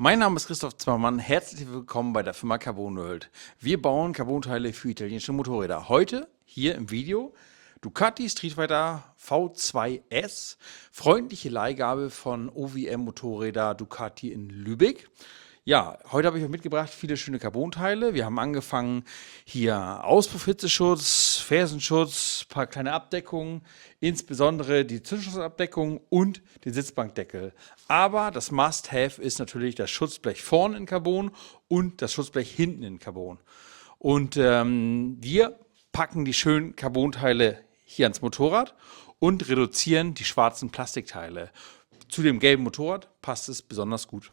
Mein Name ist Christoph Zimmermann, herzlich willkommen bei der Firma Carbonworld. Wir bauen Carbonteile für italienische Motorräder. Heute hier im Video Ducati Streetfighter V2S, freundliche Leihgabe von OWM-Motorräder Ducati in Lübeck. Ja, heute habe ich euch mitgebracht viele schöne Carbonteile. Wir haben angefangen hier Auspuffhitzeschutz, Fersenschutz, ein paar kleine Abdeckungen, insbesondere die Zündschlossabdeckung und den Sitzbankdeckel. Aber das Must-Have ist natürlich das Schutzblech vorne in Carbon und das Schutzblech hinten in Carbon. Und wir packen die schönen Carbonteile hier ans Motorrad und reduzieren die schwarzen Plastikteile. Zu dem gelben Motorrad passt es besonders gut.